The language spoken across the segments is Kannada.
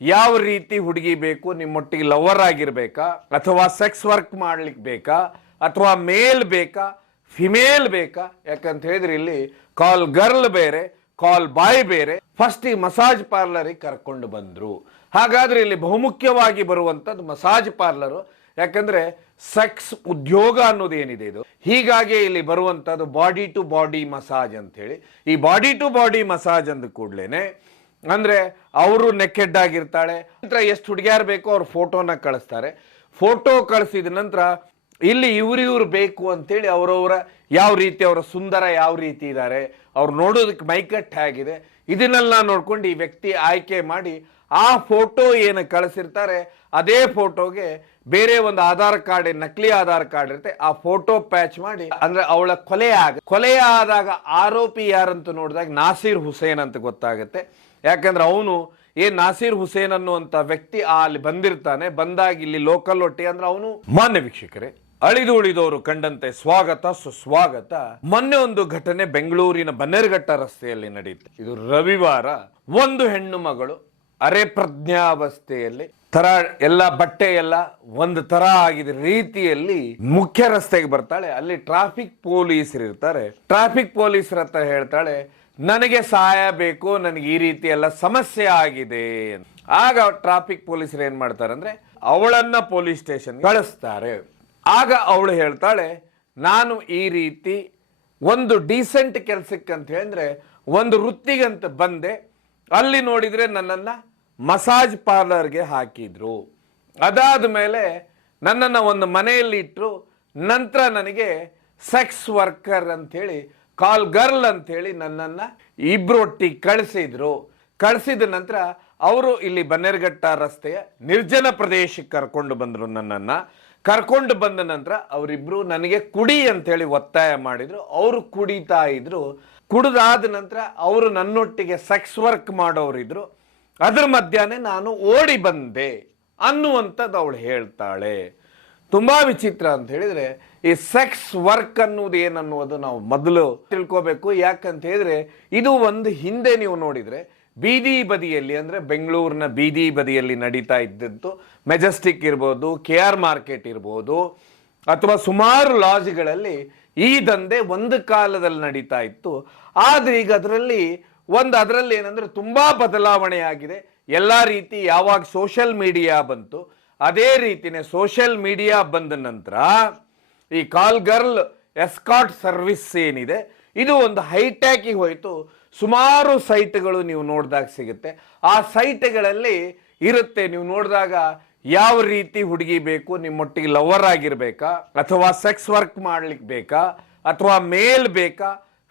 ಯಾವ ರೀತಿ ಹುಡುಗಿ ಬೇಕು, ನಿಮ್ಮೊಟ್ಟಿಗೆ ಲವರ್ ಆಗಿರ್ಬೇಕಾ, ಅಥವಾ ಸೆಕ್ಸ್ ವರ್ಕ್ ಮಾಡ್ಲಿಕ್ಕೆ ಬೇಕಾ, ಅಥವಾ ಮೇಲ್ ಬೇಕಾ, ಫಿಮೇಲ್ ಬೇಕಾ? ಯಾಕಂತ ಹೇಳಿದ್ರೆ ಇಲ್ಲಿ ಕಾಲ್ ಗರ್ಲ್ ಬೇರೆ, ಕಾಲ್ ಬಾಯ್ ಬೇರೆ. ಫಸ್ಟ್ ಈ ಮಸಾಜ್ ಪಾರ್ಲರಿಗೆ ಕರ್ಕೊಂಡು ಬಂದ್ರು. ಹಾಗಾದ್ರೆ ಇಲ್ಲಿ ಬಹುಮುಖ್ಯವಾಗಿ ಬರುವಂತದ್ದು ಮಸಾಜ್ ಪಾರ್ಲರು. ಯಾಕಂದ್ರೆ ಸೆಕ್ಸ್ ಉದ್ಯೋಗ ಅನ್ನೋದು ಏನಿದೆ ಇದು, ಹೀಗಾಗಿ ಇಲ್ಲಿ ಬರುವಂತದ್ದು ಬಾಡಿ ಟು ಬಾಡಿ ಮಸಾಜ್ ಅಂತ ಹೇಳಿ. ಈ ಬಾಡಿ ಟು ಬಾಡಿ ಮಸಾಜ್ ಅಂದ ಕೂಡ್ಲೇನೆ ಅಂದ್ರೆ ಅವರು ನೆಕೆಡ್ ಆಗಿರ್ತಾಳೆ, ನಂತರ ಎಷ್ಟು ಹುಡುಗಿಯಾರು ಬೇಕೋ ಅವ್ರ ಫೋಟೋನ ಕಳಿಸ್ತಾರೆ. ಫೋಟೋ ಕಳಿಸಿದ ನಂತರ ಇಲ್ಲಿ ಇವ್ರು ಬೇಕು ಅಂತೇಳಿ ಅವರವರ ಯಾವ ರೀತಿ, ಅವರ ಸುಂದರ ಯಾವ ರೀತಿ ಇದ್ದಾರೆ, ಅವ್ರು ನೋಡೋದಕ್ಕೆ ಮೈಕಟ್ ಹೇಗಿದೆ, ಇದನ್ನೆಲ್ಲ ನೋಡ್ಕೊಂಡು ಈ ವ್ಯಕ್ತಿ ಆಯ್ಕೆ ಮಾಡಿ ಆ ಫೋಟೋ ಏನು ಕಳಿಸಿರ್ತಾರೆ ಅದೇ ಫೋಟೋಗೆ ಬೇರೆ ಒಂದು ಆಧಾರ್ ಕಾರ್ಡ್, ನಕಲಿ ಆಧಾರ್ ಕಾರ್ಡ್ ಇರುತ್ತೆ, ಆ ಫೋಟೋ ಪ್ಯಾಚ್ ಮಾಡಿ, ಅಂದ್ರೆ ಅವಳ ಕೊಲೆ ಆದಾಗ ಆರೋಪಿ ಯಾರಂತ ನೋಡಿದಾಗ ನಾಸೀರ್ ಹುಸೇನ್ ಅಂತ ಗೊತ್ತಾಗುತ್ತೆ. ಯಾಕಂದ್ರೆ ಅವನು ನಾಸೀರ್ ಹುಸೇನ್ ಅನ್ನುವಂತ ವ್ಯಕ್ತಿ ಅಲ್ಲಿ ಬಂದಿರ್ತಾನೆ. ಬಂದಾಗ ಇಲ್ಲಿ ಲೋಕಲ್ ಒಟ್ಟಿ ಅಂದ್ರೆ ಅವನು. ಮಾನ್ಯ ವೀಕ್ಷಕರೇ, ಅಳಿದು ಉಳಿದವರು ಕಂಡಂತೆ ಸ್ವಾಗತ ಸುಸ್ವಾಗತ. ಮೊನ್ನೆ ಒಂದು ಘಟನೆ ಬೆಂಗಳೂರಿನ ಬನ್ನೇರುಘಟ್ಟ ರಸ್ತೆಯಲ್ಲಿ ನಡೆಯುತ್ತೆ. ಇದು ರವಿವಾರ. ಒಂದು ಹೆಣ್ಣು ಮಗಳು ಅರೆ ಪ್ರಜ್ಞಾವಸ್ಥೆಯಲ್ಲಿ ಎಲ್ಲ ಬಟ್ಟೆ ಎಲ್ಲ ಒಂದು ತರ ಆಗಿದ ರೀತಿಯಲ್ಲಿ ಮುಖ್ಯ ರಸ್ತೆಗೆ ಬರ್ತಾಳೆ. ಅಲ್ಲಿ ಟ್ರಾಫಿಕ್ ಪೊಲೀಸರು ಇರ್ತಾರೆ. ಟ್ರಾಫಿಕ್ ಪೊಲೀಸರ ಹತ್ರ ಹೇಳ್ತಾಳೆ, ನನಗೆ ಸಹಾಯ ಬೇಕು, ನನಗೆ ಈ ರೀತಿ ಎಲ್ಲ ಸಮಸ್ಯೆ ಆಗಿದೆ. ಆಗ ಟ್ರಾಫಿಕ್ ಪೊಲೀಸರು ಏನ್ ಮಾಡ್ತಾರೆ ಅಂದ್ರೆ ಅವಳನ್ನ ಪೊಲೀಸ್ ಸ್ಟೇಷನ್ ಕಳಿಸ್ತಾರೆ. ಆಗ ಅವಳು ಹೇಳ್ತಾಳೆ, ನಾನು ಈ ರೀತಿ ಒಂದು ಡೀಸೆಂಟ್ ಕೆಲ್ಸಕ್ಕೆ ಅಂತ ಹೇಳಿದ್ರೆ ಒಂದು ವೃತ್ತಿಗಂತ ಬಂದೆ, ಅಲ್ಲಿ ನೋಡಿದ್ರೆ ನನ್ನನ್ನ ಮಸಾಜ್ ಪಾರ್ಲರ್ಗೆ ಹಾಕಿದ್ರು, ಅದಾದ ಮೇಲೆ ನನ್ನನ್ನು ಒಂದು ಮನೆಯಲ್ಲಿ ಇಟ್ಟರು, ನಂತರ ನನಗೆ ಸೆಕ್ಸ್ ವರ್ಕರ್ ಅಂತೇಳಿ, ಕಾಲ್ ಗರ್ಲ್ ಅಂತೇಳಿ ನನ್ನನ್ನ ಇಬ್ರು ಒಟ್ಟಿಗೆ ಕಳಿಸಿದ ನಂತರ ಅವರು ಇಲ್ಲಿ ಬನ್ನೇರುಘಟ್ಟ ರಸ್ತೆಯ ನಿರ್ಜನ ಪ್ರದೇಶಕ್ಕೆ ಕರ್ಕೊಂಡು ಬಂದರು. ಕರ್ಕೊಂಡು ಬಂದ ನಂತರ ಅವರಿಬ್ರು ನನಗೆ ಕುಡಿ ಅಂತೇಳಿ ಒತ್ತಾಯ ಮಾಡಿದ್ರು. ಅವರು ಕುಡಿತಾ ಇದ್ರು. ಕುಡಿದಾದ ನಂತರ ಅವರು ನನ್ನೊಟ್ಟಿಗೆ ಸೆಕ್ಸ್ ವರ್ಕ್ ಮಾಡೋರಿದ್ರು. ಅದ್ರ ಮಧ್ಯಾಹ್ನ ನಾನು ಓಡಿ ಬಂದೆ ಅನ್ನುವಂಥದ್ದು ಅವಳು ಹೇಳ್ತಾಳೆ. ತುಂಬಾ ವಿಚಿತ್ರ ಅಂತ ಹೇಳಿದ್ರೆ, ಈ ಸೆಕ್ಸ್ ವರ್ಕ್ ಅನ್ನೋದು ಏನನ್ನುವುದು ನಾವು ಮೊದಲು ತಿಳ್ಕೋಬೇಕು. ಯಾಕಂತ ಹೇಳಿದ್ರೆ ಇದು ಒಂದು ಹಿಂದೆ ನೀವು ನೋಡಿದ್ರೆ ಬೀದಿ ಬದಿಯಲ್ಲಿ, ಅಂದ್ರೆ ಬೆಂಗಳೂರಿನ ಬೀದಿ ಬದಿಯಲ್ಲಿ ನಡೀತಾ ಇದ್ದದ್ದು. ಮೆಜೆಸ್ಟಿಕ್ ಇರ್ಬೋದು, KR ಮಾರ್ಕೆಟ್ ಇರ್ಬೋದು, ಅಥವಾ ಸುಮಾರು ಲಾಜ್ಗಳಲ್ಲಿ ಈ ದಂಧೆ ಒಂದು ಕಾಲದಲ್ಲಿ ನಡೀತಾ ಇತ್ತು. ಆದ್ರೆ ಈಗ ಅದರಲ್ಲಿ ಏನಂದ್ರೆ ತುಂಬಾ ಬದಲಾವಣೆ ಆಗಿದೆ. ಎಲ್ಲ ರೀತಿ ಯಾವಾಗ ಸೋಷಿಯಲ್ ಮೀಡಿಯಾ ಬಂತು, ಅದೇ ರೀತಿನೇ ಸೋಷಿಯಲ್ ಮೀಡಿಯಾ ಬಂದ ನಂತರ ಈ ಕಾಲ್ ಗರ್ಲ್ ಎಸ್ಕಾಟ್ ಸರ್ವಿಸ್ ಏನಿದೆ ಇದು ಒಂದು ಹೈಟ್ಯಾಕಿಗೆ ಹೋಯ್ತು. ಸುಮಾರು ಸೈಟ್ಗಳು ನೀವು ನೋಡಿದಾಗ ಸಿಗುತ್ತೆ. ಆ ಸೈಟ್ಗಳಲ್ಲಿ ಇರುತ್ತೆ, ನೀವು ನೋಡಿದಾಗ ಯಾವ ರೀತಿ ಹುಡುಗಿ ಬೇಕು, ನಿಮ್ಮೊಟ್ಟಿಗೆ ಲವರ್ ಆಗಿರ್ಬೇಕಾ, ಅಥವಾ ಸೆಕ್ಸ್ ವರ್ಕ್ ಮಾಡ್ಲಿಕ್ಕೆ ಬೇಕಾ, ಅಥವಾ ಮೇಲ್ ಬೇಕಾ,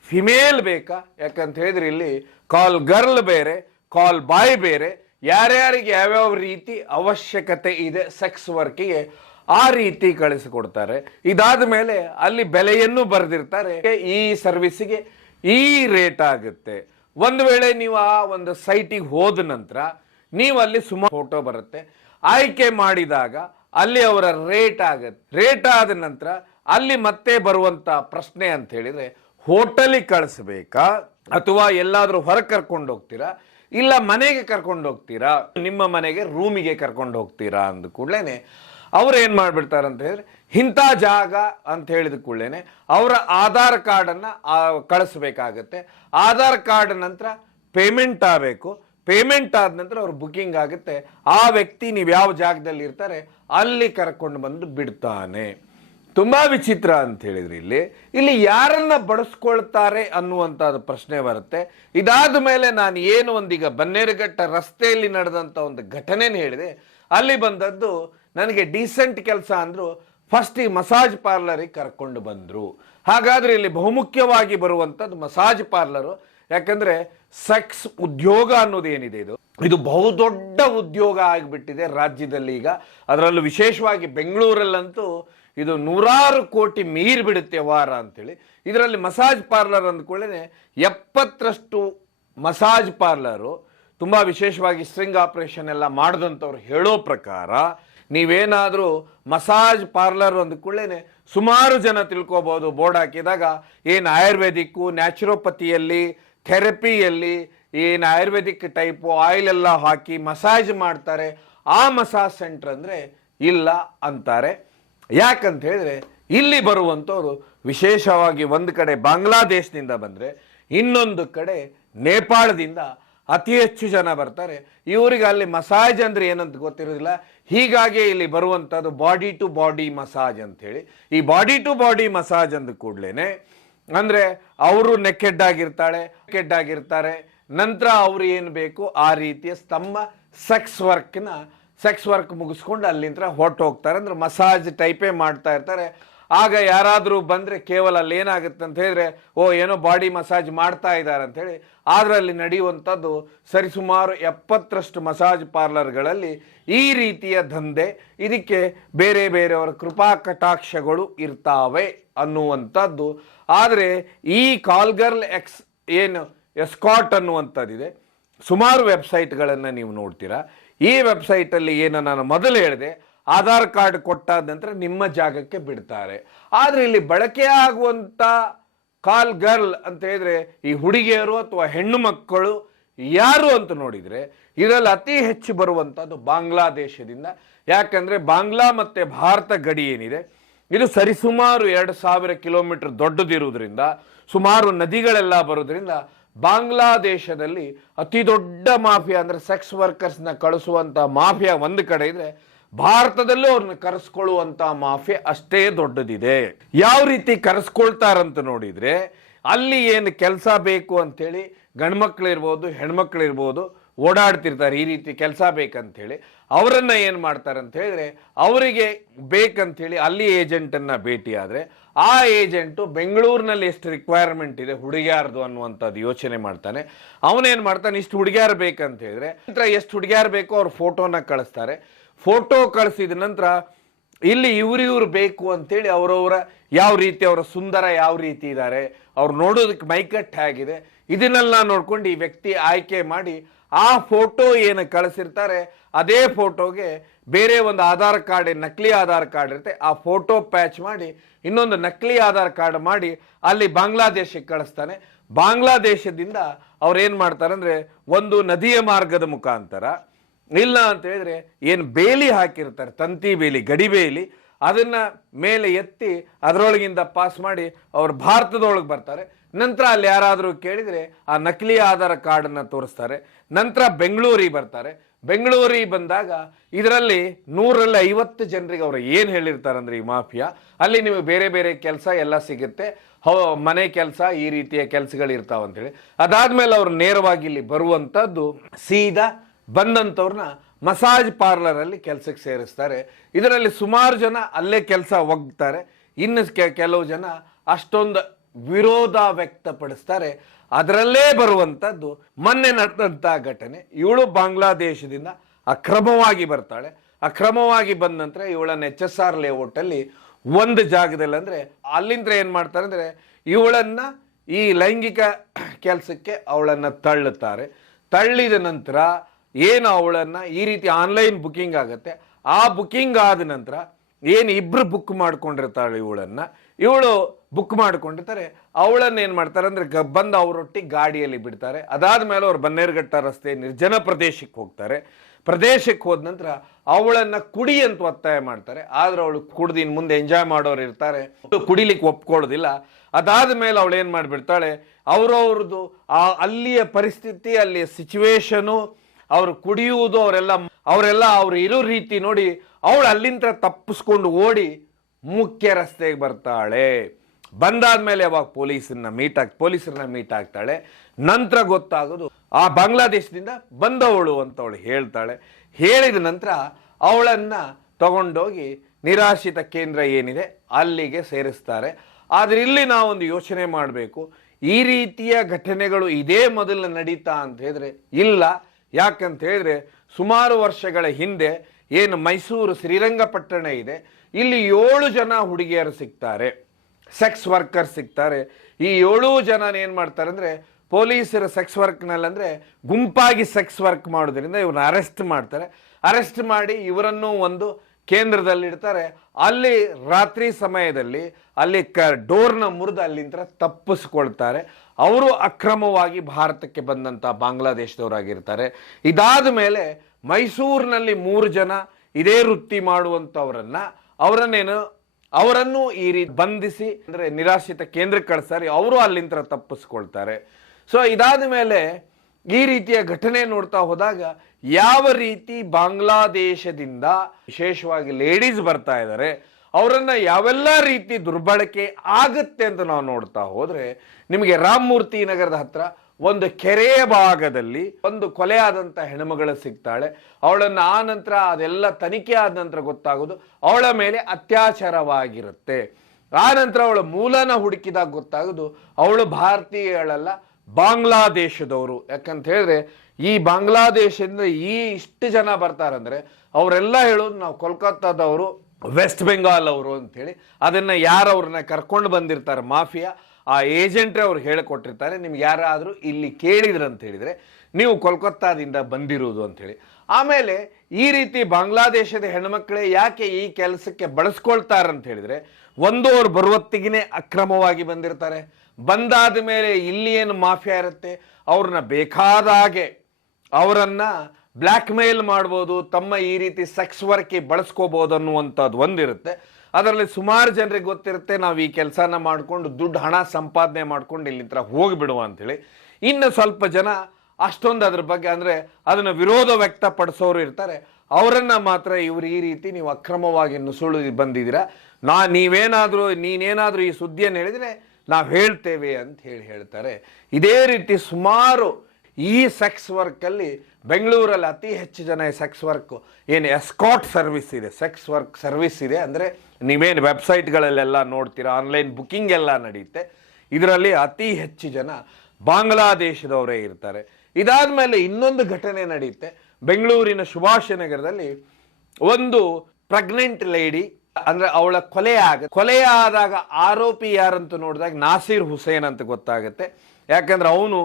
ಫಿಮೇಲ್ ಬೇಕಾ? ಯಾಕಂತ ಹೇಳಿದ್ರೆ ಇಲ್ಲಿ ಕಾಲ್ ಗರ್ಲ್ ಬೇರೆ, ಕಾಲ್ ಬಾಯ್ ಬೇರೆ. ಯಾರ್ಯಾರಿಗೆ ಯಾವ್ಯಾವ ರೀತಿ ಅವಶ್ಯಕತೆ ಇದೆ ಸೆಕ್ಸ್ ವರ್ಕಿಗೆ ಆ ರೀತಿ ಕಳಿಸಿಕೊಡ್ತಾರೆ. ಇದಾದ ಮೇಲೆ ಅಲ್ಲಿ ಬೆಲೆಯನ್ನು ಬರೆದಿರ್ತಾರೆ, ಈ ಸರ್ವಿಸಿಗೆ ಈ ರೇಟ್ ಆಗುತ್ತೆ. ಒಂದು ವೇಳೆ ನೀವು ಆ ಒಂದು ಸೈಟಿಗೆ ಹೋದ ನಂತರ ನೀವು ಅಲ್ಲಿ ಸುಮಾರು ಫೋಟೋ ಬರುತ್ತೆ. ಆಯ್ಕೆ ಮಾಡಿದಾಗ ಅಲ್ಲಿ ಅವರ ರೇಟ್ ಆಗುತ್ತೆ. ರೇಟ್ ಆದ ನಂತರ ಅಲ್ಲಿ ಮತ್ತೆ ಬರುವಂತ ಪ್ರಶ್ನೆ ಅಂತ ಹೇಳಿದ್ರೆ, ಹೋಟೆಲಿಗೆ ಕಳಿಸ್ಬೇಕಾ, ಅಥವಾ ಎಲ್ಲಾದ್ರೂ ಹೊರಗೆ ಕರ್ಕೊಂಡು ಹೋಗ್ತೀರಾ, ಇಲ್ಲ ಮನೆಗೆ ಕರ್ಕೊಂಡು ಹೋಗ್ತೀರಾ, ನಿಮ್ಮ ಮನೆಗೆ ರೂಮಿಗೆ ಕರ್ಕೊಂಡು ಹೋಗ್ತೀರಾ ಅಂದ ಕೂಡಲೇನೆ ಅವ್ರು ಏನ್ ಮಾಡ್ಬಿಡ್ತಾರೆ ಅಂತ ಹೇಳಿದ್ರೆ, ಇಂಥ ಜಾಗ ಅಂತ ಹೇಳಿದ ಕೂಡಲೇನೆ ಅವರ ಆಧಾರ್ ಕಾರ್ಡನ್ನು ಕಳಿಸ್ಬೇಕಾಗತ್ತೆ. ಆಧಾರ್ ಕಾರ್ಡ್ ನಂತರ ಪೇಮೆಂಟ್ ಆಗಬೇಕು. ಪೇಮೆಂಟ್ ಆದ ನಂತರ ಅವ್ರ ಬುಕಿಂಗ್ ಆಗುತ್ತೆ. ಆ ವ್ಯಕ್ತಿ ನೀವು ಯಾವ ಜಾಗದಲ್ಲಿ ಇರ್ತಾರೆ ಅಲ್ಲಿ ಕರ್ಕೊಂಡು ಬಂದು ಬಿಡ್ತಾನೆ. ತುಂಬಾ ವಿಚಿತ್ರ ಅಂತ ಹೇಳಿದ್ರಿ. ಇಲ್ಲಿ ಯಾರನ್ನ ಬಡಿಸ್ಕೊಳ್ತಾರೆ ಅನ್ನುವಂಥದ್ದು ಪ್ರಶ್ನೆ ಬರುತ್ತೆ. ಇದಾದ ಮೇಲೆ ನಾನು ಏನು ಒಂದೀಗ ಬನ್ನೇರುಘಟ್ಟ ರಸ್ತೆಯಲ್ಲಿ ನಡೆದಂಥ ಒಂದು ಘಟನೆನ ಹೇಳಿದೆ. ಅಲ್ಲಿ ಬಂದದ್ದು ನನಗೆ ಡೀಸೆಂಟ್ ಕೆಲಸ ಅಂದ್ರು. ಫಸ್ಟ್ ಈ ಮಸಾಜ್ ಪಾರ್ಲರಿಗೆ ಕರ್ಕೊಂಡು ಬಂದ್ರು. ಹಾಗಾದ್ರೆ ಇಲ್ಲಿ ಬಹುಮುಖ್ಯವಾಗಿ ಬರುವಂಥದ್ದು ಮಸಾಜ್ ಪಾರ್ಲರು. ಯಾಕಂದ್ರೆ ಸೆಕ್ಸ್ ಉದ್ಯೋಗ ಅನ್ನೋದು ಏನಿದೆ ಇದು ಬಹುದೊಡ್ಡ ಉದ್ಯೋಗ ಆಗಿಬಿಟ್ಟಿದೆ ರಾಜ್ಯದಲ್ಲಿ ಈಗ. ಅದರಲ್ಲೂ ವಿಶೇಷವಾಗಿ ಬೆಂಗಳೂರಲ್ಲಂತೂ ಇದು 100 ಕೋಟಿ ಮೀರಿ ಬಿಡುತ್ತೆ ವಾರ ಅಂತೇಳಿ. ಇದರಲ್ಲಿ ಮಸಾಜ್ ಪಾರ್ಲರ್ ಅಂದ್ಕೊಳ್ಳೆ 70ರಷ್ಟು ಮಸಾಜ್ ಪಾರ್ಲರು, ತುಂಬಾ ವಿಶೇಷವಾಗಿ ಸ್ಟ್ರಿಂಗ್ ಆಪರೇಷನ್ ಎಲ್ಲ ಮಾಡಿದಂಥವ್ರು ಹೇಳೋ ಪ್ರಕಾರ, ನೀವೇನಾದರೂ ಮಸಾಜ್ ಪಾರ್ಲರ್ ಅಂದ್ಕೊಳ್ಳೇನೆ ಸುಮಾರು ಜನ ತಿಳ್ಕೋಬಹುದು. ಬೋರ್ಡ್ ಹಾಕಿದಾಗ ಏನು ಆಯುರ್ವೇದಿಕ್ಕು, ನ್ಯಾಚುರೋಪತಿಯಲ್ಲಿ, ಥೆರಪಿಯಲ್ಲಿ ಏನು ಆಯುರ್ವೇದಿಕ್ ಟೈಪು ಆಯಿಲ್ ಎಲ್ಲ ಹಾಕಿ ಮಸಾಜ್ ಮಾಡ್ತಾರೆ, ಆ ಮಸಾಜ್ ಸೆಂಟರ್ ಅಂದರೆ ಇಲ್ಲ ಅಂತಾರೆ. ಯಾಕಂತ ಹೇಳಿದ್ರೆ ಇಲ್ಲಿ ಬರುವಂಥವ್ರು ವಿಶೇಷವಾಗಿ ಒಂದು ಕಡೆ ಬಾಂಗ್ಲಾದೇಶದಿಂದ ಬಂದರೆ, ಇನ್ನೊಂದು ಕಡೆ ನೇಪಾಳದಿಂದ ಅತಿ ಹೆಚ್ಚು ಜನ ಬರ್ತಾರೆ. ಇವರಿಗೆ ಅಲ್ಲಿ ಮಸಾಜ್ ಅಂದರೆ ಏನಂತ ಗೊತ್ತಿರೋದಿಲ್ಲ. ಹೀಗಾಗಿ ಇಲ್ಲಿ ಬರುವಂಥದ್ದು ಬಾಡಿ ಟು ಬಾಡಿ ಮಸಾಜ್ ಅಂಥೇಳಿ. ಈ ಬಾಡಿ ಟು ಬಾಡಿ ಮಸಾಜ್ ಅಂದ ಕೂಡಲೇ ಅಂದರೆ ಅವರು ನೆಕೆಡ್ ಆಗಿರ್ತಾರೆ, ನಂತರ ಅವರು ಏನು ಬೇಕು ಆ ರೀತಿಯ ತಮ್ಮ ಸೆಕ್ಸ್ ವರ್ಕ್ ಮುಗಿಸ್ಕೊಂಡು ಅಲ್ಲಿಂದ ಹೋಗ್ತಾರೆ. ಅಂದ್ರೆ ಮಸಾಜ್ ಟೈಪೇ ಮಾಡ್ತಾ ಇರ್ತಾರೆ. ಆಗ ಯಾರಾದರೂ ಬಂದರೆ ಕೇವಲ ಅಲ್ಲಿ ಏನಾಗುತ್ತೆ ಅಂತ ಹೇಳಿದ್ರೆ, ಏನೋ ಬಾಡಿ ಮಸಾಜ್ ಮಾಡ್ತಾ ಇದ್ದಾರೆ ಅಂಥೇಳಿ. ಆದರೆ ಅಲ್ಲಿ ನಡೆಯುವಂಥದ್ದು ಸರಿಸುಮಾರು 70ರಷ್ಟು ಮಸಾಜ್ ಪಾರ್ಲರ್ಗಳಲ್ಲಿ ಈ ರೀತಿಯ ದಂಧೆ, ಇದಕ್ಕೆ ಬೇರೆ ಬೇರೆಯವರ ಕೃಪಾ ಕಟಾಕ್ಷಗಳು ಇರ್ತಾವೆ ಅನ್ನುವಂಥದ್ದು. ಆದರೆ ಈ ಕಾಲ್ಗರ್ಲ್ ಏನು ಎಸ್ಕಾಟ್ ಅನ್ನುವಂಥದ್ದಿದೆ, ಸುಮಾರು ವೆಬ್ಸೈಟ್ಗಳನ್ನು ನೀವು ನೋಡ್ತೀರಾ. ಈ ವೆಬ್ಸೈಟಲ್ಲಿ ಏನು ನಾನು ಮೊದಲು ಹೇಳಿದೆ, ಆಧಾರ್ ಕಾರ್ಡ್ ಕೊಟ್ಟಾದ ನಂತರ ನಿಮ್ಮ ಜಾಗಕ್ಕೆ ಬಿಡ್ತಾರೆ. ಆದರೆ ಇಲ್ಲಿ ಬಳಕೆ ಆಗುವಂಥ ಕಾಲ್ ಗರ್ಲ್ ಅಂತ ಹೇಳಿದ್ರೆ ಈ ಹುಡುಗಿಯರು ಅಥವಾ ಹೆಣ್ಣು ಮಕ್ಕಳು ಯಾರು ಅಂತ ನೋಡಿದರೆ ಇದರಲ್ಲಿ ಅತಿ ಹೆಚ್ಚು ಬರುವಂಥದ್ದು ಬಾಂಗ್ಲಾದೇಶದಿಂದ. ಯಾಕಂದರೆ ಬಾಂಗ್ಲಾ ಮತ್ತು ಭಾರತ ಗಡಿ ಏನಿದೆ ಇದು ಸರಿಸುಮಾರು 2000 ಕಿಲೋಮೀಟರ್ ದೊಡ್ಡದಿರುವುದರಿಂದ, ಸುಮಾರು ನದಿಗಳೆಲ್ಲ ಬರೋದ್ರಿಂದ ಬಾಂಗ್ಲಾದೇಶದಲ್ಲಿ ಅತಿ ದೊಡ್ಡ ಮಾಫಿಯಾ ಅಂದರೆ ಸೆಕ್ಸ್ ವರ್ಕರ್ಸ್ನ ಕಳಿಸುವಂಥ ಮಾಫಿಯಾ ಒಂದು ಕಡೆ ಇದೆ, ಭಾರತದಲ್ಲೂ ಅವ್ರನ್ನ ಕರೆಸ್ಕೊಳ್ಳುವಂಥ ಮಾಫಿಯಾ ಅಷ್ಟೇ ದೊಡ್ಡದಿದೆ. ಯಾವ ರೀತಿ ಕರೆಸ್ಕೊಳ್ತಾರಂತ ನೋಡಿದರೆ, ಅಲ್ಲಿ ಏನು ಕೆಲಸ ಬೇಕು ಅಂಥೇಳಿ ಗಂಡ್ಮಕ್ಳಿರ್ಬೋದು ಹೆಣ್ಮಕ್ಳಿರ್ಬೋದು ಓಡಾಡ್ತಿರ್ತಾರೆ. ಈ ರೀತಿ ಕೆಲಸ ಬೇಕಂತೇಳಿ ಅವರನ್ನ ಏನು ಮಾಡ್ತಾರೆ ಅಂತ ಹೇಳಿದ್ರೆ, ಅವರಿಗೆ ಬೇಕಂತೇಳಿ ಅಲ್ಲಿ ಏಜೆಂಟನ್ನು ಭೇಟಿ ಆದರೆ ಆ ಏಜೆಂಟು ಬೆಂಗಳೂರಿನಲ್ಲಿ ಎಷ್ಟು ರಿಕ್ವೈರ್ಮೆಂಟ್ ಇದೆ ಹುಡುಗಿಯಾರ್ದು ಅನ್ನುವಂಥದ್ದು ಯೋಚನೆ ಮಾಡ್ತಾನೆ. ಅವನೇನು ಮಾಡ್ತಾನೆ, ಇಷ್ಟು ಹುಡುಗಿಯಾರು ಬೇಕಂತ ಹೇಳಿದ್ರೆ ನಂತರ ಎಷ್ಟು ಹುಡುಗಿಯಾರು ಬೇಕೋ ಅವ್ರ ಫೋಟೋನ ಕಳಿಸ್ತಾರೆ. ಫೋಟೋ ಕಳಿಸಿದ ನಂತರ ಇಲ್ಲಿ ಇವ್ರು ಬೇಕು ಅಂತೇಳಿ ಅವರವರ ಯಾವ ರೀತಿ ಅವರ ಸುಂದರ ಯಾವ ರೀತಿ ಇದ್ದಾರೆ, ಅವ್ರು ನೋಡೋದಕ್ಕೆ ಮೈಕಟ್ಟು ಹೇಗಿದೆ, ಇದನ್ನೆಲ್ಲ ನೋಡ್ಕೊಂಡು ಈ ವ್ಯಕ್ತಿ ಆಯ್ಕೆ ಮಾಡಿ ಆ ಫೋಟೋ ಏನು ಕಳಿಸಿರ್ತಾರೆ ಅದೇ ಫೋಟೋಗೆ ಬೇರೆ ಒಂದು ಆಧಾರ್ ಕಾರ್ಡ್, ನಕಲಿ ಆಧಾರ್ ಕಾರ್ಡ್ ಇರುತ್ತೆ, ಆ ಫೋಟೋ ಪ್ಯಾಚ್ ಮಾಡಿ ಇನ್ನೊಂದು ನಕಲಿ ಆಧಾರ್ ಕಾರ್ಡ್ ಮಾಡಿ ಅಲ್ಲಿ ಬಾಂಗ್ಲಾದೇಶಕ್ಕೆ ಕಳಿಸ್ತಾನೆ. ಬಾಂಗ್ಲಾದೇಶದಿಂದ ಅವ್ರು ಏನು ಮಾಡ್ತಾರೆ ಅಂದರೆ ಒಂದು ನದಿಯ ಮಾರ್ಗದ ಮುಖಾಂತರ, ಇಲ್ಲ ಅಂತ ಹೇಳಿದ್ರೆ ಏನು ಬೇಲಿ ಹಾಕಿರ್ತಾರೆ, ತಂತಿ ಬೇಲಿ, ಗಡಿ ಬೇಲಿ, ಅದನ್ನ ಮೇಲೆ ಎತ್ತಿ ಅದರೊಳಗಿಂದ ಪಾಸ್ ಮಾಡಿ ಅವ್ರು ಭಾರತದೊಳಗೆ ಬರ್ತಾರೆ. ನಂತರ ಅಲ್ಲಿ ಯಾರಾದರೂ ಕೇಳಿದರೆ ಆ ನಕಲಿ ಆಧಾರ್ ಕಾರ್ಡನ್ನು ತೋರಿಸ್ತಾರೆ. ನಂತರ ಬೆಂಗಳೂರಿಗೆ ಬರ್ತಾರೆ. ಬೆಂಗಳೂರಿಗೆ ಬಂದಾಗ ಇದರಲ್ಲಿ 150 ಜನರಿಗೆ ಅವರು ಏನು ಹೇಳಿರ್ತಾರೆ ಅಂದರೆ ಈ ಮಾಫಿಯಾ, ಅಲ್ಲಿ ನಿಮಗೆ ಬೇರೆ ಬೇರೆ ಕೆಲಸ ಎಲ್ಲ ಸಿಗುತ್ತೆ, ಮನೆ ಕೆಲಸ, ಈ ರೀತಿಯ ಕೆಲಸಗಳಿರ್ತಾವಂತೇಳಿ. ಅದಾದಮೇಲೆ ಅವರು ನೇರವಾಗಿ ಇಲ್ಲಿ ಬರುವಂಥದ್ದು ಸೀದಾ ಬಂದಂಥವ್ರನ್ನ ಮಸಾಜ್ ಪಾರ್ಲರಲ್ಲಿ ಕೆಲಸಕ್ಕೆ ಸೇರಿಸ್ತಾರೆ. ಇದರಲ್ಲಿ ಸುಮಾರು ಜನ ಅಲ್ಲೇ ಕೆಲಸ ಒಗ್ತಾರೆ, ಇನ್ನು ಕೆಲವು ಜನ ಅಷ್ಟೊಂದು ವಿರೋಧ ವ್ಯಕ್ತಪಡಿಸ್ತಾರೆ. ಅದರಲ್ಲೇ ಬರುವಂಥದ್ದು ಮೊನ್ನೆ ನಡೆದಂಥ ಘಟನೆ. ಇವಳು ಬಾಂಗ್ಲಾದೇಶದಿಂದ ಅಕ್ರಮವಾಗಿ ಬರ್ತಾಳೆ. ಅಕ್ರಮವಾಗಿ ಬಂದ ನಂತರ ಇವಳನ್ನು HSR ಲೇಔಟಲ್ಲಿ ಒಂದು ಜಾಗದಲ್ಲಿ, ಅಂದರೆ ಅಲ್ಲಿಂದ ಏನು ಮಾಡ್ತಾರೆ ಅಂದರೆ ಇವಳನ್ನು ಈ ಲೈಂಗಿಕ ಕೆಲಸಕ್ಕೆ ಅವಳನ್ನು ತಳ್ಳುತ್ತಾರೆ. ತಳ್ಳಿದ ನಂತರ ಏನು ಅವಳನ್ನು ಈ ರೀತಿ ಆನ್ಲೈನ್ ಬುಕ್ಕಿಂಗ್ ಆಗುತ್ತೆ. ಆ ಬುಕ್ಕಿಂಗ್ ಆದ ನಂತರ ಏನು ಇಬ್ಬರು ಬುಕ್ ಮಾಡ್ಕೊಂಡಿರ್ತಾಳೆ ಇವಳು ಬುಕ್ ಮಾಡ್ಕೊಂಡಿರ್ತಾರೆ. ಅವಳನ್ನು ಏನು ಮಾಡ್ತಾರೆ ಅಂದರೆ ಬಂದು ಅವರೊಟ್ಟಿಗೆ ಗಾಡಿಯಲ್ಲಿ ಬಿಡ್ತಾರೆ. ಅದಾದ ಮೇಲೆ ಅವ್ರು ಬನ್ನೇರುಘಟ್ಟ ರಸ್ತೆ ನಿರ್ಜನ ಪ್ರದೇಶಕ್ಕೆ ಹೋಗ್ತಾರೆ. ಪ್ರದೇಶಕ್ಕೆ ಹೋದ ನಂತರ ಅವಳನ್ನು ಕುಡಿ ಅಂತ ಒತ್ತಾಯ ಮಾಡ್ತಾರೆ. ಆದರೆ ಅವಳು ಕುಡ್ದಿನ ಮುಂದೆ ಎಂಜಾಯ್ ಮಾಡೋರು ಇರ್ತಾರೆ, ಕುಡಿಲಿಕ್ಕೆ ಒಪ್ಕೊಳ್ಳೋದಿಲ್ಲ. ಅದಾದ ಮೇಲೆ ಅವಳು ಏನು ಮಾಡಿಬಿಡ್ತಾಳೆ, ಅವ್ರದ್ದು ಅಲ್ಲಿಯ ಪರಿಸ್ಥಿತಿ, ಅಲ್ಲಿಯ ಸಿಚುವೇಶನು, ಅವರು ಕುಡಿಯುವುದು, ಅವರೆಲ್ಲ ಅವ್ರು ಇರೋ ರೀತಿ ನೋಡಿ ಅವಳು ಅಲ್ಲಿಂದ ತಪ್ಪಿಸ್ಕೊಂಡು ಓಡಿ ಮುಖ್ಯ ರಸ್ತೆಗೆ ಬರ್ತಾಳೆ. ಬಂದಾದ್ಮೇಲೆ ಅವಾಗ ಪೊಲೀಸರನ್ನ ಮೀಟ್ ಆಗ್ತಾಳೆ. ನಂತರ ಗೊತ್ತಾಗೋದು ಆ ಬಾಂಗ್ಲಾದೇಶದಿಂದ ಬಂದವಳು ಅಂತ ಅವಳು ಹೇಳ್ತಾಳೆ. ಹೇಳಿದ ನಂತರ ಅವಳನ್ನು ತಗೊಂಡೋಗಿ ನಿರಾಶ್ರಿತ ಕೇಂದ್ರ ಏನಿದೆ ಅಲ್ಲಿಗೆ ಸೇರಿಸ್ತಾರೆ. ಆದರೆ ಇಲ್ಲಿ ನಾವೊಂದು ಯೋಚನೆ ಮಾಡಬೇಕು, ಈ ರೀತಿಯ ಘಟನೆಗಳು ಇದೇ ಮೊದಲು ನಡೀತಾ ಅಂತ ಹೇಳಿದ್ರೆ ಇಲ್ಲ. ಯಾಕಂತ ಹೇಳಿದ್ರೆ ಸುಮಾರು ವರ್ಷಗಳ ಹಿಂದೆ ಏನು ಮೈಸೂರು ಶ್ರೀರಂಗಪಟ್ಟಣ ಇದೆ, ಇಲ್ಲಿ 7 ಜನ ಹುಡುಗಿಯರು ಸಿಗ್ತಾರೆ, ಸೆಕ್ಸ್ ವರ್ಕರ್ ಸಿಗ್ತಾರೆ. ಈ 7 ಜನ ಏನು ಮಾಡ್ತಾರೆ ಅಂದರೆ ಪೊಲೀಸರ ಸೆಕ್ಸ್ ವರ್ಕ್ನಲ್ಲಿ ಅಂದರೆ ಗುಂಪಾಗಿ ಸೆಕ್ಸ್ ವರ್ಕ್ ಮಾಡೋದ್ರಿಂದ ಇವ್ರನ್ನ ಅರೆಸ್ಟ್ ಮಾಡ್ತಾರೆ. ಅರೆಸ್ಟ್ ಮಾಡಿ ಇವರನ್ನು ಒಂದು ಕೇಂದ್ರದಲ್ಲಿ ಇಡ್ತಾರೆ. ಅಲ್ಲಿ ರಾತ್ರಿ ಸಮಯದಲ್ಲಿ ಅಲ್ಲಿ ಡೋರ್ನ ಮುರಿದು ಅಲ್ಲಿಂದ ತಪ್ಪಿಸ್ಕೊಳ್ತಾರೆ. ಅವರು ಅಕ್ರಮವಾಗಿ ಭಾರತಕ್ಕೆ ಬಂದಂಥ ಬಾಂಗ್ಲಾದೇಶದವರಾಗಿರ್ತಾರೆ. ಇದಾದ ಮೇಲೆ ಮೈಸೂರಿನಲ್ಲಿ 3 ಜನ ಇದೇ ವೃತ್ತಿ ಅವರನ್ನು ಈ ರೀತಿ ಬಂಧಿಸಿ ಅಂದರೆ ನಿರಾಶ್ರಿತ ಕೇಂದ್ರಕ್ಕೆ ಕಳಿಸ್ತಾರೆ. ಅವರು ಅಲ್ಲಿಂದ ತಪ್ಪಿಸ್ಕೊಳ್ತಾರೆ. ಸೊ ಇದಾದ ಮೇಲೆ ಈ ರೀತಿಯ ಘಟನೆ ನೋಡ್ತಾ ಹೋದಾಗ ಯಾವ ರೀತಿ ಬಾಂಗ್ಲಾದೇಶದಿಂದ ವಿಶೇಷವಾಗಿ ಲೇಡೀಸ್ ಬರ್ತಾ ಇದ್ದಾರೆ, ಅವರನ್ನ ಯಾವೆಲ್ಲ ರೀತಿ ದುರ್ಬಳಕೆ ಆಗುತ್ತೆ ಅಂತ ನಾವು ನೋಡ್ತಾ ಹೋದ್ರೆ ನಿಮಗೆ ರಾಮಮೂರ್ತಿ ನಗರದ ಹತ್ರ ಒಂದು ಕೆರೆಯ ಭಾಗದಲ್ಲಿ ಒಂದು ಕೊಲೆ ಆದಂಥ ಹೆಣ್ಮಗಳು ಸಿಗ್ತಾಳೆ. ಅವಳನ್ನು ಆ ನಂತರ ಅದೆಲ್ಲ ತನಿಖೆ ಆದ ನಂತರ ಗೊತ್ತಾಗೋದು ಅವಳ ಮೇಲೆ ಅತ್ಯಾಚಾರವಾಗಿರುತ್ತೆ. ಆ ನಂತರ ಅವಳ ಮೂಲನ ಹುಡುಕಿದಾಗ ಗೊತ್ತಾಗೋದು ಅವಳು ಭಾರತೀಯಳಲ್ಲ, ಬಾಂಗ್ಲಾದೇಶದವರು. ಯಾಕಂತ ಹೇಳಿದ್ರೆ ಈ ಬಾಂಗ್ಲಾದೇಶದಿಂದ ಇಷ್ಟು ಜನ ಬರ್ತಾರಂದ್ರೆ ಅವರೆಲ್ಲ ಹೇಳೋದು ನಾವು ಕೋಲ್ಕತ್ತಾದವರು, ವೆಸ್ಟ್ ಬೆಂಗಾಲ್ ಅವರು ಅಂತೇಳಿ. ಅದನ್ನ ಅವ್ರನ್ನ ಕರ್ಕೊಂಡು ಬಂದಿರ್ತಾರೆ ಮಾಫಿಯಾ, ಆ ಏಜೆಂಟ್ರೇ ಅವ್ರು ಹೇಳಿಕೊಟ್ಟಿರ್ತಾರೆ, ನಿಮ್ಗೆ ಯಾರಾದರೂ ಇಲ್ಲಿ ಕೇಳಿದ್ರು ಅಂತ ಹೇಳಿದ್ರೆ ನೀವು ಕೋಲ್ಕತ್ತಾದಿಂದ ಬಂದಿರುವುದು ಅಂತೇಳಿ. ಆಮೇಲೆ ಈ ರೀತಿ ಬಾಂಗ್ಲಾದೇಶದ ಹೆಣ್ಮಕ್ಳೇ ಯಾಕೆ ಈ ಕೆಲಸಕ್ಕೆ ಬಳಸ್ಕೊಳ್ತಾರಂತ ಹೇಳಿದ್ರೆ, ಅವ್ರು ಬರುವತ್ತಿಗೆ ಅಕ್ರಮವಾಗಿ ಬಂದಿರ್ತಾರೆ. ಬಂದಾದ ಮೇಲೆ ಇಲ್ಲಿ ಏನು ಮಾಫಿಯಾ ಇರುತ್ತೆ, ಅವ್ರನ್ನ ಬೇಕಾದ ಹಾಗೆ ಅವರನ್ನ ಬ್ಲ್ಯಾಕ್ ಮೇಲ್ ಮಾಡ್ಬೋದು, ತಮ್ಮ ಈ ರೀತಿ ಸೆಕ್ಸ್ ವರ್ಕ್ಗೆ ಬಳಸ್ಕೋಬಹುದು ಅನ್ನುವಂಥದ್ದು ಒಂದಿರುತ್ತೆ. ಅದರಲ್ಲಿ ಸುಮಾರು ಜನರಿಗೆ ಗೊತ್ತಿರುತ್ತೆ ನಾವು ಈ ಕೆಲಸನ ಮಾಡಿಕೊಂಡು ದುಡ್ಡು ಹಣ ಸಂಪಾದನೆ ಮಾಡ್ಕೊಂಡು ಇಲ್ಲಿಂದ ಹೋಗಿಬಿಡುವ ಅಂತೇಳಿ. ಇನ್ನು ಸ್ವಲ್ಪ ಜನ ಅಷ್ಟೊಂದು ಅದ್ರ ಬಗ್ಗೆ ಅಂದರೆ ಅದನ್ನು ವಿರೋಧ ವ್ಯಕ್ತಪಡಿಸೋರು ಇರ್ತಾರೆ. ಅವರನ್ನು ಮಾತ್ರ ಇವರು ಈ ರೀತಿ ನೀವು ಅಕ್ರಮವಾಗಿ ನುಸುಳು ಬಂದಿದ್ದೀರಾ, ನೀನೇನಾದರೂ ಈ ಸುದ್ದಿಯನ್ನು ಹೇಳಿದರೆ ನಾವು ಹೇಳ್ತೇವೆ ಅಂತ ಹೇಳ್ತಾರೆ. ಇದೇ ರೀತಿ ಸುಮಾರು ಈ ಸೆಕ್ಸ್ ವರ್ಕಲ್ಲಿ ಬೆಂಗಳೂರಲ್ಲಿ ಅತಿ ಹೆಚ್ಚು ಜನ ಸೆಕ್ಸ್ ವರ್ಕ್ ಏನು ಎಸ್ಕಾಟ್ ಸರ್ವಿಸ್ ಇದೆ, ಸೆಕ್ಸ್ ವರ್ಕ್ ಸರ್ವಿಸ್ ಇದೆ. ಅಂದರೆ ನೀವೇನು ವೆಬ್ಸೈಟ್ಗಳಲ್ಲೆಲ್ಲ ನೋಡ್ತೀರಾ, ಆನ್ಲೈನ್ ಬುಕ್ಕಿಂಗ್ ಎಲ್ಲ ನಡೆಯುತ್ತೆ. ಇದರಲ್ಲಿ ಅತಿ ಹೆಚ್ಚು ಜನ ಬಾಂಗ್ಲಾದೇಶದವರೇ ಇರ್ತಾರೆ. ಇದಾದ ಮೇಲೆ ಇನ್ನೊಂದು ಘಟನೆ ನಡೆಯುತ್ತೆ. ಬೆಂಗಳೂರಿನ ಸುಭಾಷ ನಗರದಲ್ಲಿ ಒಂದು ಪ್ರೆಗ್ನೆಂಟ್ ಲೇಡಿ, ಅಂದ್ರೆ ಅವಳ ಕೊಲೆ ಆದಾಗ ಆರೋಪಿ ಯಾರಂತ ನೋಡಿದಾಗ ನಾಸೀರ್ ಹುಸೇನ್ ಅಂತ ಗೊತ್ತಾಗುತ್ತೆ. ಯಾಕಂದ್ರೆ ಅವನು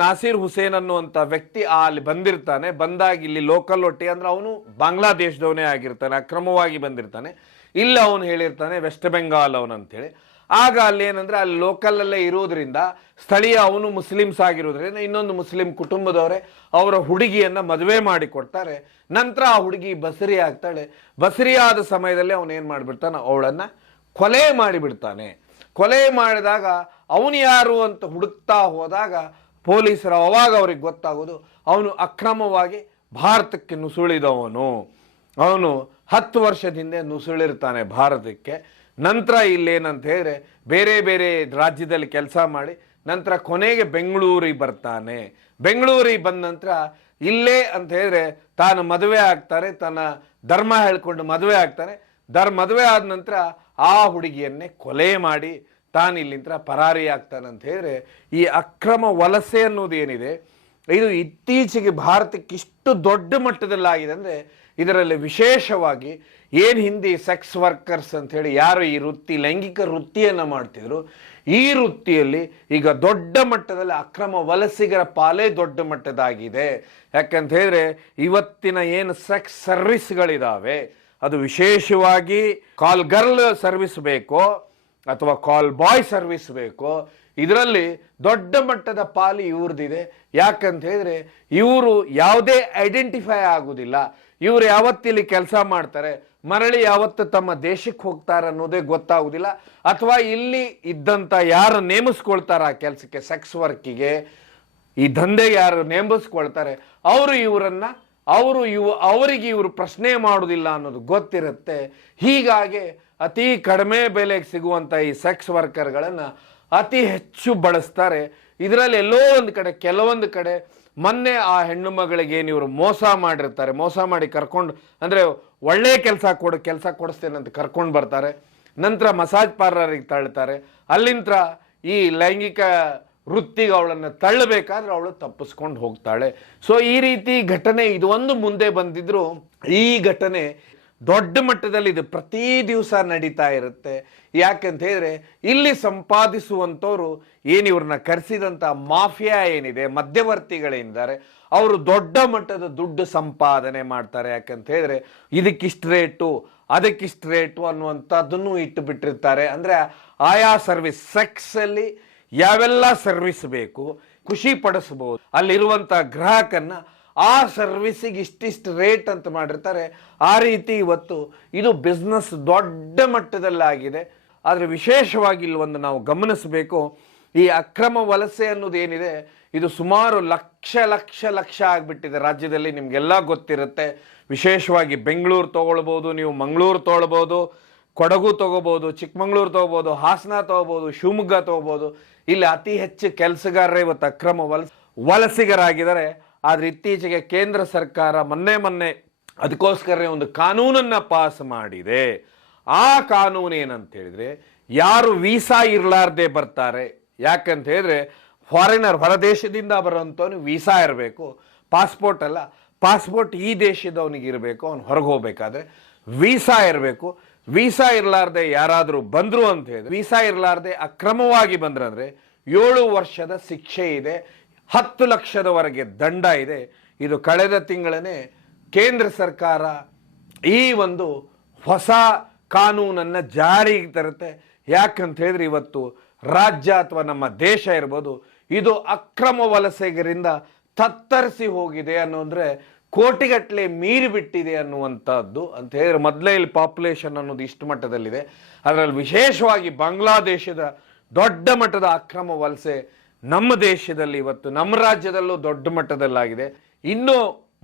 ನಾಸೀರ್ ಹುಸೇನ್ ಅನ್ನುವಂಥ ವ್ಯಕ್ತಿ ಅಲ್ಲಿ ಬಂದಿರ್ತಾನೆ. ಬಂದಾಗ ಇಲ್ಲಿ ಲೋಕಲ್ ಒಟ್ಟಿ ಅಂದ್ರೆ ಅವನು ಬಾಂಗ್ಲಾದೇಶದವನೇ ಆಗಿರ್ತಾನೆ, ಅಕ್ರಮವಾಗಿ ಬಂದಿರ್ತಾನೆ. ಇಲ್ಲಿ ಅವನು ಹೇಳಿರ್ತಾನೆ ವೆಸ್ಟ್ ಬೆಂಗಾಲ್ ಅವನಂತೇಳಿ. ಆಗ ಅಲ್ಲಿ ಏನಂದ್ರೆ ಅಲ್ಲಿ ಲೋಕಲಲ್ಲೇ ಇರೋದ್ರಿಂದ ಸ್ಥಳೀಯ ಅವನು ಮುಸ್ಲಿಮ್ಸ್ ಆಗಿರೋದ್ರಿಂದ ಇನ್ನೊಂದು ಮುಸ್ಲಿಂ ಕುಟುಂಬದವರೇ ಅವರ ಹುಡುಗಿಯನ್ನ ಮದುವೆ ಮಾಡಿ ಕೊಡ್ತಾರೆ. ನಂತರ ಆ ಹುಡುಗಿ ಬಸರಿ ಆಗ್ತಾಳೆ. ಬಸರಿ ಆದ ಸಮಯದಲ್ಲಿ ಅವನು ಏನು ಮಾಡಿಬಿಡ್ತಾನೆ, ಅವಳನ್ನ ಕೊಲೆ ಮಾಡಿಬಿಡ್ತಾನೆ. ಕೊಲೆ ಮಾಡಿದಾಗ ಅವನು ಯಾರು ಅಂತ ಹುಡುಕ್ತಾ ಹೋದಾಗ ಪೊಲೀಸರು ಅವಾಗ ಅವ್ರಿಗೆ ಗೊತ್ತಾಗೋದು ಅವನು ಅಕ್ರಮವಾಗಿ ಭಾರತಕ್ಕೆ ನುಸುಳಿದವನು. ಅವನು 10 ವರ್ಷದಿಂದ ನುಸುಳಿರ್ತಾನೆ ಭಾರತಕ್ಕೆ. ನಂತರ ಇಲ್ಲೇನಂತ ಹೇಳಿದ್ರೆ ಬೇರೆ ಬೇರೆ ರಾಜ್ಯದಲ್ಲಿ ಕೆಲಸ ಮಾಡಿ ನಂತರ ಕೊನೆಗೆ ಬೆಂಗಳೂರಿಗೆ ಬರ್ತಾನೆ. ಬೆಂಗಳೂರಿಗೆ ಬಂದ ನಂತರ ಇಲ್ಲೇ ಅಂತ ಹೇಳಿದ್ರೆ ತಾನು ಮದುವೆ ಆಗ್ತಾರೆ, ತನ್ನ ಧರ್ಮ ಹೇಳ್ಕೊಂಡು ಮದುವೆ ಆಗ್ತಾನೆ. ಮದುವೆ ಆದ ನಂತರ ಆ ಹುಡುಗಿಯನ್ನೇ ಕೊಲೆ ಮಾಡಿ ತಾನು ಇಲ್ಲಿಂದ ಪರಾರಿ ಆಗ್ತಾನೆ. ಅಂತ ಹೇಳಿದ್ರೆ ಈ ಅಕ್ರಮ ವಲಸೆ ಅನ್ನೋದು ಏನಿದೆ ಇದು ಇತ್ತೀಚೆಗೆ ಭಾರತಕ್ಕೆ ಇಷ್ಟು ದೊಡ್ಡ ಮಟ್ಟದಲ್ಲಾಗಿದೆ ಅಂದರೆ ಇದರಲ್ಲಿ ವಿಶೇಷವಾಗಿ ಏನು ಹಿಂದೆ ಸೆಕ್ಸ್ ವರ್ಕರ್ಸ್ ಅಂತ ಹೇಳಿ ಯಾರು ಈ ಲೈಂಗಿಕ ವೃತ್ತಿಯನ್ನು ಮಾಡ್ತಿದ್ರು, ಈ ವೃತ್ತಿಯಲ್ಲಿ ಈಗ ದೊಡ್ಡ ಮಟ್ಟದಲ್ಲಿ ಅಕ್ರಮ ವಲಸಿಗರ ಪಾಲೇ ದೊಡ್ಡ ಮಟ್ಟದಾಗಿದೆ. ಯಾಕಂತ ಹೇಳಿದ್ರೆ ಇವತ್ತಿನ ಏನು ಸೆಕ್ಸ್ ಸರ್ವಿಸ್ಗಳಿದಾವೆ ಅದು ವಿಶೇಷವಾಗಿ ಕಾಲ್ ಗರ್ಲ್ ಸರ್ವಿಸ್ ಬೇಕೋ ಅಥವಾ ಕಾಲ್ ಬಾಯ್ ಸರ್ವಿಸ್ ಬೇಕೋ, ಇದರಲ್ಲಿ ದೊಡ್ಡ ಮಟ್ಟದ ಪಾಲು ಇವ್ರದ್ದಿದೆ. ಯಾಕಂತ ಹೇಳಿದ್ರೆ ಇವರು ಯಾವುದೇ ಐಡೆಂಟಿಫೈ ಆಗುವುದಿಲ್ಲ. ಇವರು ಯಾವತ್ತಿಲ್ಲಿ ಕೆಲಸ ಮಾಡ್ತಾರೆ, ಮರಳಿ ಯಾವತ್ತು ತಮ್ಮ ದೇಶಕ್ಕೆ ಹೋಗ್ತಾರೆ ಅನ್ನೋದೇ ಗೊತ್ತಾಗುವುದಿಲ್ಲ. ಅಥವಾ ಇಲ್ಲಿ ಇದ್ದಂಥ ಯಾರು ನೇಮಿಸ್ಕೊಳ್ತಾರೆ ಆ ಕೆಲಸಕ್ಕೆ, ಸೆಕ್ಸ್ ವರ್ಕಿಗೆ, ಈ ದಂಧೆಗೆ ಯಾರು ನೇಮಿಸ್ಕೊಳ್ತಾರೆ ಅವರಿಗೆ ಇವರು ಪ್ರಶ್ನೆ ಮಾಡೋದಿಲ್ಲ ಅನ್ನೋದು ಗೊತ್ತಿರುತ್ತೆ. ಹೀಗಾಗಿ ಅತಿ ಕಡಿಮೆ ಬೆಲೆಗೆ ಸಿಗುವಂಥ ಈ ಸೆಕ್ಸ್ ವರ್ಕರ್ಗಳನ್ನು ಅತಿ ಹೆಚ್ಚು ಬಳಸ್ತಾರೆ. ಇದರಲ್ಲಿ ಎಲ್ಲೋ ಒಂದು ಕಡೆ ಕೆಲವೊಂದು ಕಡೆ ಮೊನ್ನೆ ಆ ಹೆಣ್ಣು ಮಗಳಿಗೆ ಇವರು ಮೋಸ ಮಾಡಿರ್ತಾರೆ, ಮೋಸ ಮಾಡಿ ಕರ್ಕೊಂಡು ಅಂದರೆ ಒಳ್ಳೆ ಕೆಲಸ ಕೊಡಿಸ್ತೇನೆ ಅಂತ ಕರ್ಕೊಂಡು ಬರ್ತಾರೆ. ನಂತರ ಮಸಾಜ್ ಪಾರ್ಲರಿಗೆ ತಳ್ತಾರೆ. ಅಲ್ಲಿಂದ ಈ ಲೈಂಗಿಕ ವೃತ್ತಿಗೆ ಅವಳನ್ನು ತಳ್ಳಬೇಕಾದ್ರೆ ಅವಳು ತಪ್ಪಿಸ್ಕೊಂಡು ಹೋಗ್ತಾಳೆ. ಸೊ ಈ ರೀತಿ ಘಟನೆ ಇದು ಒಂದು ಮುಂದೆ ಬಂದಿದ್ರು ಈ ಘಟನೆ ದೊಡ್ಡ ಮಟ್ಟದಲ್ಲಿ ಇದು ಪ್ರತಿ ದಿವಸ ನಡೀತಾ ಇರುತ್ತೆ. ಯಾಕಂತ ಹೇಳಿದ್ರೆ ಇಲ್ಲಿ ಸಂಪಾದಿಸುವಂಥವ್ರು ಇವ್ರನ್ನ ಕರೆಸಿದಂಥ ಮಾಫಿಯಾ ಏನಿದೆ, ಮಧ್ಯವರ್ತಿಗಳೇನಿದ್ದಾರೆ ಅವರು ದೊಡ್ಡ ಮಟ್ಟದ ದುಡ್ಡು ಸಂಪಾದನೆ ಮಾಡ್ತಾರೆ. ಯಾಕಂತ ಹೇಳಿದ್ರೆ ಇದಕ್ಕಿಷ್ಟು ರೇಟು ಅದಕ್ಕಿಷ್ಟು ರೇಟು ಅನ್ನುವಂಥದ್ದನ್ನು ಇಟ್ಟು ಬಿಟ್ಟಿರ್ತಾರೆ. ಅಂದರೆ ಆಯಾ ಸರ್ವಿಸ್ ಸೆಕ್ಸ್ ಅಲ್ಲಿ ಯಾವೆಲ್ಲ ಸರ್ವಿಸ್ ಬೇಕು ಖುಷಿ ಪಡಿಸಬಹುದು, ಅಲ್ಲಿರುವಂಥ ಗ್ರಾಹಕನ್ನ ಆ ಸರ್ವಿಸಿಗೆ ಇಷ್ಟಿಷ್ಟು ರೇಟ್ ಅಂತ ಮಾಡಿರ್ತಾರೆ. ಆ ರೀತಿ ಇವತ್ತು ಇದು ಬಿಸ್ನೆಸ್ ದೊಡ್ಡ ಮಟ್ಟದಲ್ಲಾಗಿದೆ. ಆದರೆ ವಿಶೇಷವಾಗಿ ಇಲ್ಲಿ ಒಂದು ನಾವು ಗಮನಿಸಬೇಕು, ಈ ಅಕ್ರಮ ವಲಸೆ ಅನ್ನೋದು ಏನಿದೆ ಇದು ಸುಮಾರು ಲಕ್ಷ ಆಗಿಬಿಟ್ಟಿದೆ ರಾಜ್ಯದಲ್ಲಿ. ನಿಮಗೆಲ್ಲ ಗೊತ್ತಿರುತ್ತೆ. ವಿಶೇಷವಾಗಿ ಬೆಂಗಳೂರು ತಗೊಳ್ಬೋದು, ನೀವು ಮಂಗಳೂರು ತಗೊಳ್ಬೋದು, ಕೊಡಗು ತಗೋಬೋದು, ಚಿಕ್ಕಮಂಗ್ಳೂರು ತಗೋಬೋದು, ಹಾಸನ ತಗೋಬೋದು, ಶಿವಮೊಗ್ಗ ತಗೋಬೋದು. ಇಲ್ಲಿ ಅತಿ ಹೆಚ್ಚು ಕೆಲಸಗಾರರೇ ಇವತ್ತು ಅಕ್ರಮ ವಲಸಿಗರಾಗಿದ್ದಾರೆ. ಆದರೆ ಇತ್ತೀಚೆಗೆ ಕೇಂದ್ರ ಸರ್ಕಾರ ಮೊನ್ನೆ ಅದಕ್ಕೋಸ್ಕರ ಒಂದು ಕಾನೂನನ್ನು ಪಾಸ್ ಮಾಡಿದೆ. ಆ ಕಾನೂನು ಏನಂತ ಹೇಳಿದ್ರೆ, ಯಾರು ವೀಸಾ ಇರಲಾರ್ದೆ ಬರ್ತಾರೆ, ಯಾಕಂತ ಹೇಳಿದ್ರೆ ಫಾರಿನರ್ ಹೊರದೇಶದಿಂದ ಬರೋಂಥವನು ವೀಸಾ ಇರಬೇಕು, ಪಾಸ್ಪೋರ್ಟ್ ಅಲ್ಲ, ಪಾಸ್ಪೋರ್ಟ್ ಈ ದೇಶದವನಿಗೆ ಇರಬೇಕು, ಅವ್ನು ಹೊರಗೆ ಹೋಗ್ಬೇಕಾದ್ರೆ ವೀಸಾ ಇರಬೇಕು. ವೀಸಾ ಇರಲಾರ್ದೆ ಯಾರಾದರೂ ಬಂದರು ಅಂತ ಹೇಳಿದ್ರೆ, ವೀಸಾ ಇರಲಾರ್ದೆ ಅಕ್ರಮವಾಗಿ ಬಂದ್ರಂದ್ರೆ 7 ವರ್ಷದ ಶಿಕ್ಷೆ ಇದೆ, 10 ಲಕ್ಷದವರೆಗೆ ದಂಡ ಇದೆ. ಇದು ಕಳೆದ ತಿಂಗಳೇ ಕೇಂದ್ರ ಸರ್ಕಾರ ಈ ಒಂದು ಹೊಸ ಕಾನೂನನ್ನು ಜಾರಿಗೆ ತರುತ್ತೆ. ಯಾಕಂತ ಹೇಳಿದ್ರೆ ಇವತ್ತು ರಾಜ್ಯ ಅಥವಾ ನಮ್ಮ ದೇಶ ಇರ್ಬೋದು, ಇದು ಅಕ್ರಮ ವಲಸಿಗರಿಂದ ತತ್ತರಿಸಿ ಹೋಗಿದೆ ಅನ್ನೋದ್ರೆ ಕೋಟಿಗಟ್ಟಲೆ ಮೀರಿ ಬಿಟ್ಟಿದೆ ಅನ್ನುವಂಥದ್ದು ಅಂತ ಹೇಳಿದ್ರೆ. ಮೊದಲೇ ಇಲ್ಲಿ ಪಾಪ್ಯುಲೇಷನ್ ಅನ್ನೋದು ಇಷ್ಟು ಮಟ್ಟದಲ್ಲಿದೆ, ಅದರಲ್ಲಿ ವಿಶೇಷವಾಗಿ ಬಾಂಗ್ಲಾದೇಶದ ದೊಡ್ಡ ಮಟ್ಟದ ಅಕ್ರಮ ವಲಸೆ ನಮ್ಮ ದೇಶದಲ್ಲಿ ಇವತ್ತು ನಮ್ಮ ರಾಜ್ಯದಲ್ಲೂ ದೊಡ್ಡ ಮಟ್ಟದಲ್ಲಾಗಿದೆ. ಇನ್ನು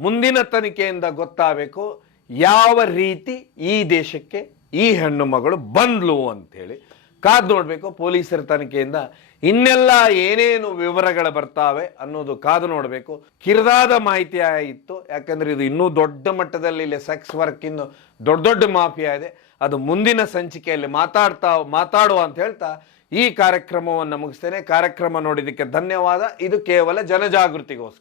ಮುಂದಿನ ತನಿಖೆಯಿಂದ ಗೊತ್ತಾಗಬೇಕು ಯಾವ ರೀತಿ ಈ ದೇಶಕ್ಕೆ ಈ ಹೆಣ್ಣು ಮಗಳು ಬಂದ್ಲು ಅಂತೇಳಿ. ಕಾದು ನೋಡಬೇಕು ಪೊಲೀಸರ ತನಿಖೆಯಿಂದ ಇನ್ನೆಲ್ಲ ಏನೇನು ವಿವರಗಳು ಬರ್ತಾವೆ ಅನ್ನೋದು ಕಾದು ನೋಡಬೇಕು. ಕಿರಿದಾದ ಮಾಹಿತಿ ಆಯಿತು, ಯಾಕಂದ್ರೆ ಇದು ಇನ್ನೂ ದೊಡ್ಡ ಮಟ್ಟದಲ್ಲಿ ಇಲ್ಲಿ ಸೆಕ್ಸ್ ವರ್ಕ್ ಇನ್ನು ದೊಡ್ಡ ಮಾಫಿಯಾ ಇದೆ. ಅದು ಮುಂದಿನ ಸಂಚಿಕೆಯಲ್ಲಿ ಮಾತಾಡುವ ಅಂತ ಹೇಳ್ತಾ ಈ ಕಾರ್ಯಕ್ರಮವನ್ನು ಮುಗಿಸ್ತೇನೆ. ಕಾರ್ಯಕ್ರಮ ನೋಡಿದ್ದಕ್ಕೆ ಧನ್ಯವಾದ. ಇದು ಕೇವಲ ಜನಜಾಗೃತಿಗೋಸ್ಕರ.